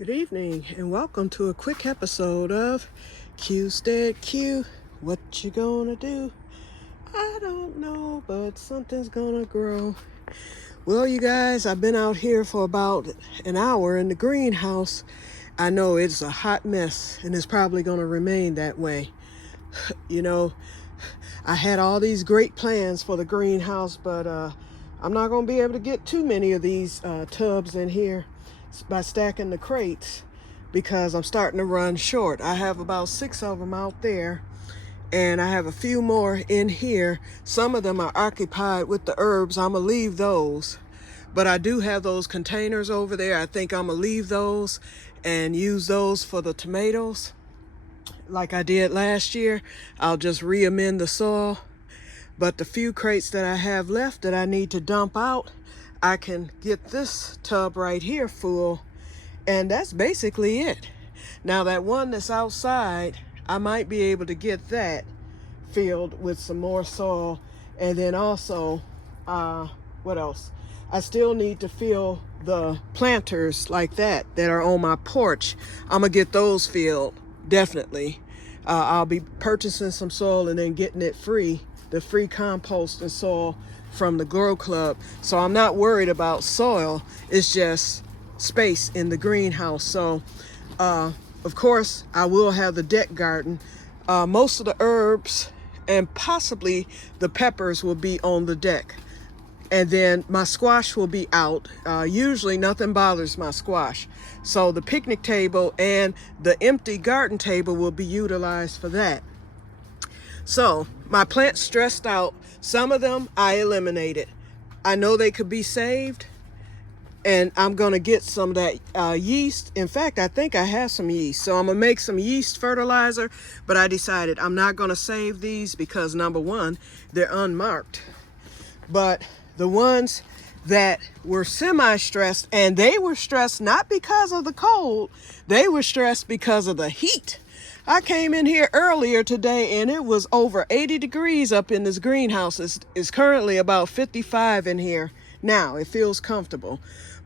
Good evening and welcome to a quick episode of Que-stead-Que. What you gonna do? I don't know, but something's gonna grow. Well, you guys, I've been out here for about an hour in the greenhouse. I know it's a hot mess and it's probably gonna remain that way. You know, I had all these great plans for the greenhouse, but I'm not gonna be able to get too many of these tubs in here by stacking the crates because I'm starting to run short. I have about 6 of them out there and I have a few more in here. Some of them are occupied with the herbs. I'm gonna leave those, but I do have those containers over there. I think I'm gonna leave those and use those for the tomatoes like I did last year. I'll just re-amend the soil, but the few crates that I have left that I need to dump out, I can get this tub right here full, and that's basically it. Now that one that's outside, I might be able to get that filled with some more soil. And then also, what else? I still need to fill the planters like that are on my porch. I'm gonna get those filled, definitely. I'll be purchasing some soil and then getting it free, the free compost and soil from the Grow Club. So I'm not worried about soil. It's just space in the greenhouse. So of course I will have the deck garden. Most of the herbs and possibly the peppers will be on the deck, and then my squash will be out. Usually nothing bothers my squash, so the picnic table and the empty garden table will be utilized for that. So my plants stressed out, some of them I eliminated. I know they could be saved, and I'm gonna get some of that yeast. In fact, I think I have some yeast, so I'm gonna make some yeast fertilizer. But I decided I'm not gonna save these because number one, they're unmarked. But the ones that were semi-stressed, and they were stressed not because of the cold, they were stressed because of the heat. I came in here earlier today and it was over 80 degrees up in this greenhouse. It's currently about 55 in here now. It feels comfortable.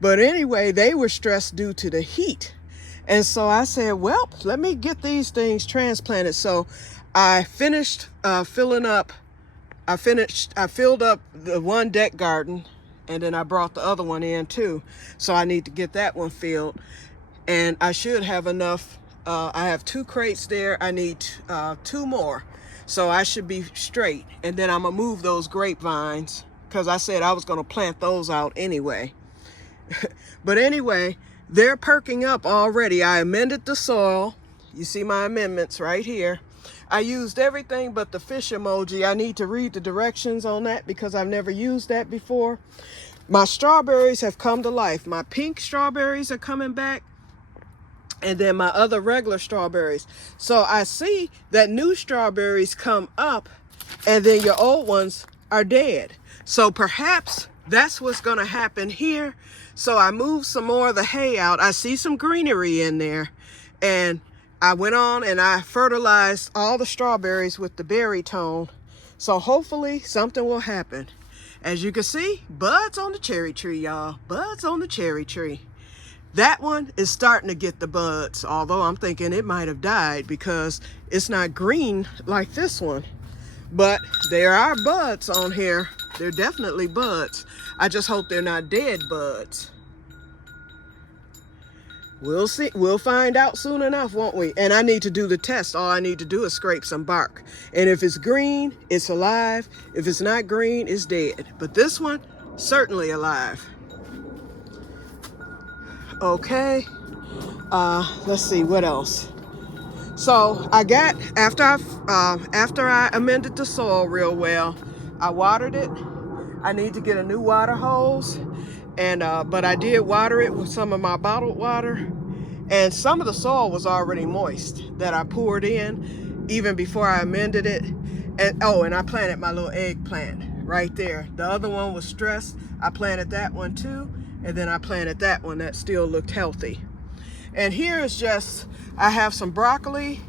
But anyway, they were stressed due to the heat. And so I said, well, let me get these things transplanted. So I finished filling up. I filled up the one deck garden, and then I brought the other one in too. So I need to get that one filled. And I should have enough. I have 2 crates there. I need 2 more. So I should be straight. And then I'm gonna move those grapevines because I said I was gonna plant those out anyway. But anyway, they're perking up already. I amended the soil. You see my amendments right here. I used everything but the fish emoji. I need to read the directions on that because I've never used that before. My strawberries have come to life. My pink strawberries are coming back, and then my other regular strawberries. So I see that new strawberries come up and then your old ones are dead. So perhaps that's what's gonna happen here. So I moved some more of the hay out. I see some greenery in there, and I went on and I fertilized all the strawberries with the berry tone. So hopefully something will happen. As you can see, buds on the cherry tree, y'all. Buds on the cherry tree. That one is starting to get the buds, although I'm thinking it might have died because it's not green like this one. But there are buds on here. They're definitely buds. I just hope they're not dead buds. We'll see. We'll find out soon enough, won't we? And I need to do the test. All I need to do is scrape some bark. And if it's green, it's alive. If it's not green, it's dead. But this one, certainly alive. Okay, let's see what else. So I got, after I amended the soil real well, I watered it. I need to get a new water hose, and but I did water it with some of my bottled water, and some of the soil was already moist that I poured in even before I amended it. And oh, and I planted my little eggplant right there. The other one was stressed. I planted that one too. And then I planted that one that still looked healthy. And here is just, I have some broccoli,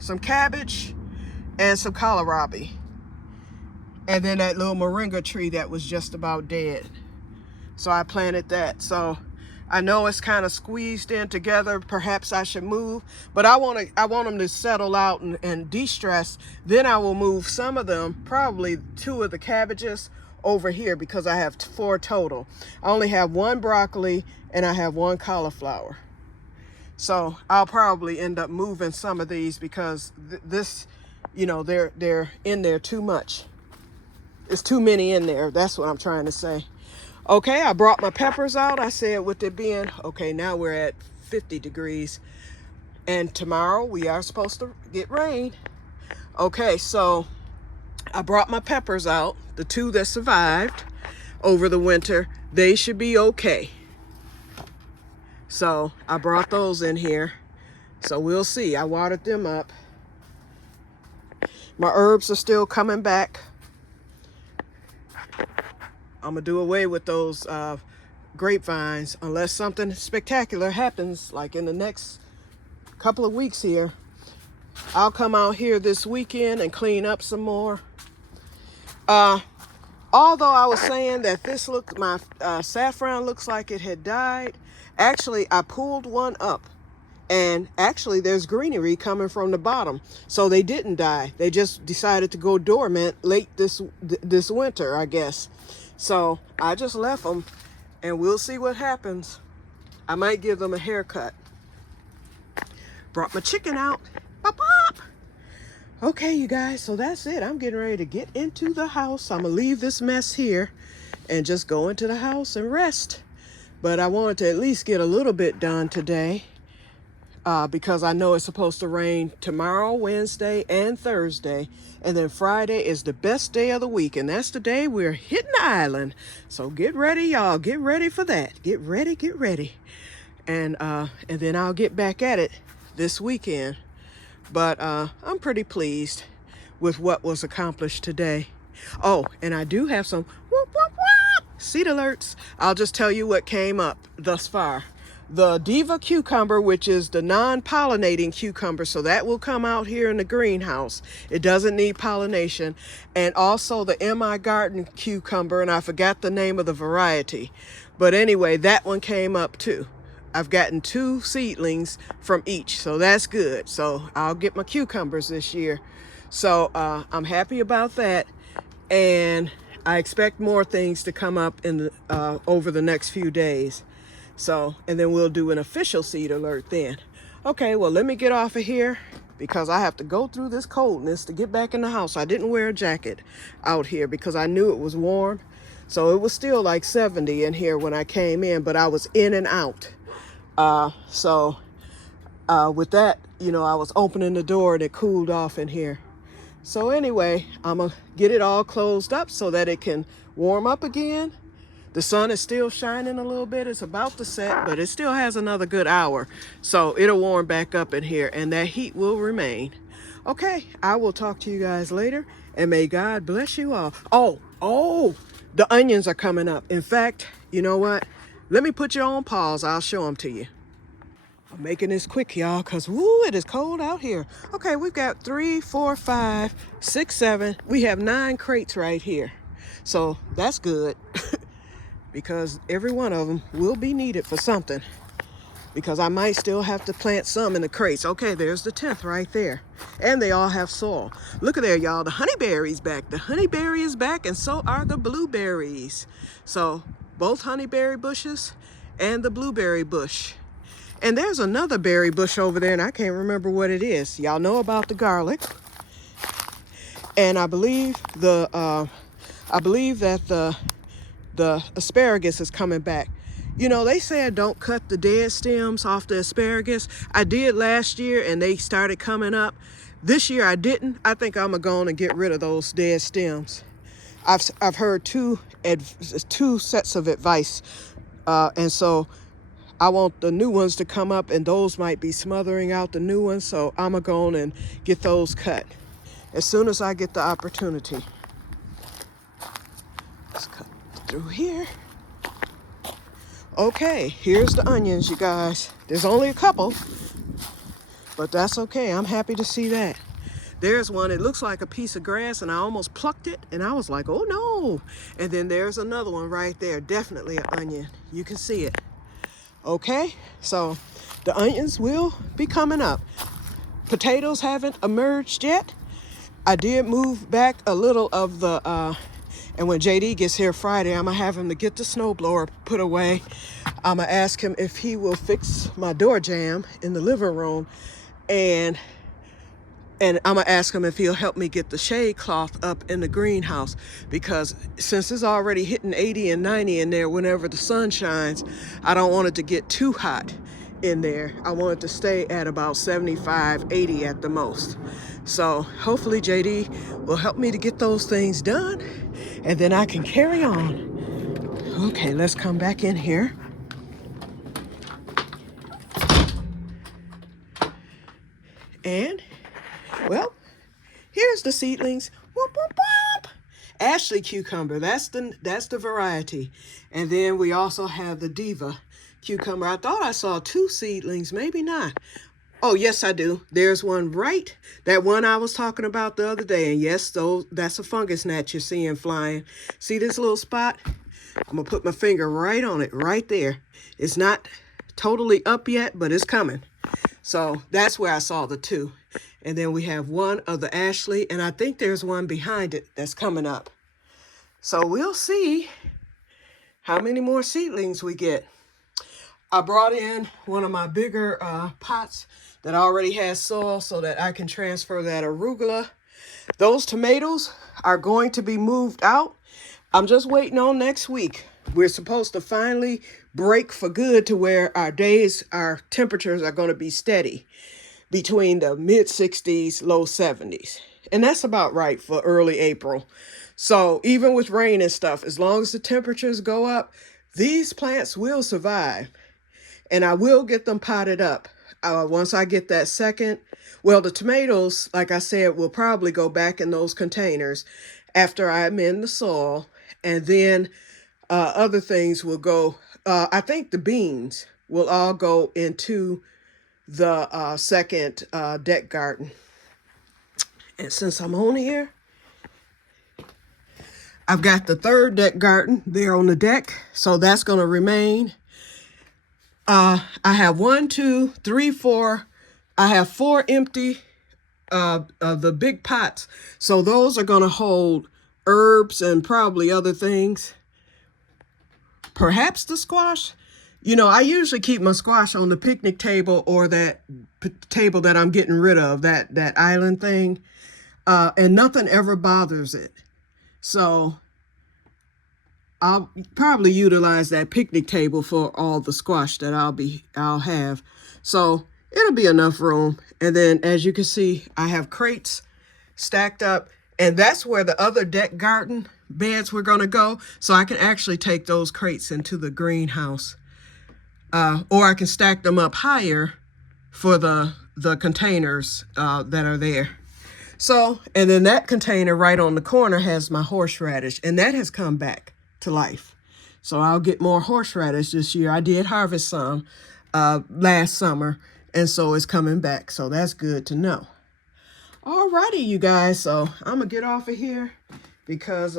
some cabbage, and some kohlrabi. And then that little moringa tree that was just about dead. So I planted that. So I know it's kind of squeezed in together. Perhaps I should move, but I want them to settle out and de-stress. Then I will move some of them, probably 2 of the cabbages over here, because I have 4 total. I only have 1 broccoli and I have 1 cauliflower. So I'll probably end up moving some of these because this, you know, they're in there too much. It's too many in there. That's what I'm trying to say. Okay, I brought my peppers out. I said with it being, okay, now we're at 50 degrees. And tomorrow we are supposed to get rain. Okay, so I brought my peppers out. The 2 that survived over the winter, they should be okay. So I brought those in here. So we'll see. I watered them up. My herbs are still coming back. I'm gonna do away with those grapevines unless something spectacular happens, like in the next couple of weeks here. I'll come out here this weekend and clean up some more. Although I was saying that this my saffron looks like it had died, actually I pulled one up, and actually there's greenery coming from the bottom. So they didn't die. They just decided to go dormant late this winter, I guess. So I just left them, and we'll see what happens. I might give them a haircut. Brought my chicken out. Pop, pop. Okay, you guys, so that's it. I'm getting ready to get into the house. I'm gonna leave this mess here and just go into the house and rest. But I wanted to at least get a little bit done today because I know it's supposed to rain tomorrow, Wednesday, and Thursday. And then Friday is the best day of the week, and that's the day we're hitting the island. So get ready, y'all. Get ready for that. Get ready, get ready. And then I'll get back at it this weekend. But I'm pretty pleased with what was accomplished today. Oh, and I do have some whoop, whoop, whoop, seed alerts. I'll just tell you what came up thus far. The Diva cucumber, which is the non-pollinating cucumber, so that will come out here in the greenhouse. It doesn't need pollination. And also the MI Garden cucumber, and I forgot the name of the variety. But anyway, that one came up too. I've gotten 2 seedlings from each, so that's good. So I'll get my cucumbers this year. So I'm happy about that. And I expect more things to come up in the, over the next few days. So, and then we'll do an official seed alert then. Okay, well, let me get off of here because I have to go through this coldness to get back in the house. I didn't wear a jacket out here because I knew it was warm. So it was still like 70 in here when I came in, but I was in and out. With that, you know, I was opening the door and it cooled off in here. So anyway, I'm gonna get it all closed up so that it can warm up again. The sun is still shining a little bit. It's about to set, but it still has another good hour. So it'll warm back up in here and that heat will remain. Okay, I will talk to you guys later, and may God bless you all. Oh, the onions are coming up. In fact, you know what? Let me put you on pause. I'll show them to you. I'm making this quick, y'all, because, woo, it is cold out here. Okay, we've got 3, 4, 5, 6, 7. We have 9 crates right here. So that's good because every one of them will be needed for something, because I might still have to plant some in the crates. Okay, there's the 10th right there. And they all have soil. Look at there, y'all. The honeyberry's back. The honeyberry is back, and so are the blueberries. So both honeyberry bushes and the blueberry bush. And there's another berry bush over there, and I can't remember what it is. Y'all know about the garlic. And I believe that the asparagus is coming back. You know, they said don't cut the dead stems off the asparagus. I did last year, and they started coming up. This year I didn't. I think I'm gonna go on and get rid of those dead stems. I've heard two sets of advice, and so I want the new ones to come up, and those might be smothering out the new ones. So I'm gonna go on and get those cut as soon as I get the opportunity. Let's cut through here. Okay, here's the onions, you guys. There's only a couple, but that's okay. I'm happy to see that. There's one, it looks like a piece of grass, and I almost plucked it, and I was like, oh no. And then there's another one right there, definitely an onion. You can see it. Okay, so the onions will be coming up. Potatoes haven't emerged yet. I did move back a little of the, and when JD gets here Friday, I'm gonna have him to get the snowblower put away. I'm gonna ask him if he will fix my door jamb in the living room, and I'm gonna ask him if he'll help me get the shade cloth up in the greenhouse, because since it's already hitting 80 and 90 in there whenever the sun shines, I don't want it to get too hot in there. I want it to stay at about 75, 80 at the most. So hopefully JD will help me to get those things done, and then I can carry on. Okay, let's come back in here. And, well, here's the seedlings. Whoop, whoop, whoop. Ashley cucumber, that's the variety. And then we also have the Diva cucumber. I thought I saw 2 seedlings, maybe not. Oh, yes, I do. There's one right, that one I was talking about the other day. And yes, that's a fungus gnat you're seeing flying. See this little spot? I'm gonna put my finger right on it, right there. It's not totally up yet, but it's coming. So that's where I saw the 2. And then we have one of the Ashley, and I think there's one behind it that's coming up. So we'll see how many more seedlings we get. I brought in one of my bigger pots that already has soil so that I can transfer that arugula. Those tomatoes are going to be moved out. I'm just waiting on next week. We're supposed to finally break for good to where our temperatures are going to be steady between the mid 60s, low 70s. And that's about right for early April. So even with rain and stuff, as long as the temperatures go up, these plants will survive. And I will get them potted up. Once I get that second, well, the tomatoes, like I said, will probably go back in those containers after I amend the soil. And then other things will go, I think the beans will all go into the second deck garden. And since I'm on here, I've got the third deck garden there on the deck, so that's going to remain. I have 1, 2, 3, 4. I have 4 empty of the big pots, so those are going to hold herbs and probably other things. Perhaps the squash. You know, I usually keep my squash on the picnic table or that table that I'm getting rid of, that island thing, and nothing ever bothers it. So I'll probably utilize that picnic table for all the squash that I'll have. So it'll be enough room. And then as you can see, I have crates stacked up, and that's where the other deck garden beds were going to go. So I can actually take those crates into the greenhouse. Or I can stack them up higher for the containers that are there. So, and then that container right on the corner has my horseradish, and that has come back to life. So I'll get more horseradish this year. I did harvest some last summer, and so it's coming back. So that's good to know. Alrighty, you guys. So I'm going to get off of here because,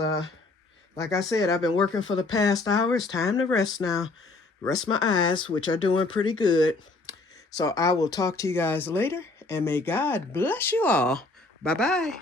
like I said, I've been working for the past hour. It's time to rest now. Rest my eyes, which are doing pretty good. So I will talk to you guys later, and may God bless you all. Bye-bye.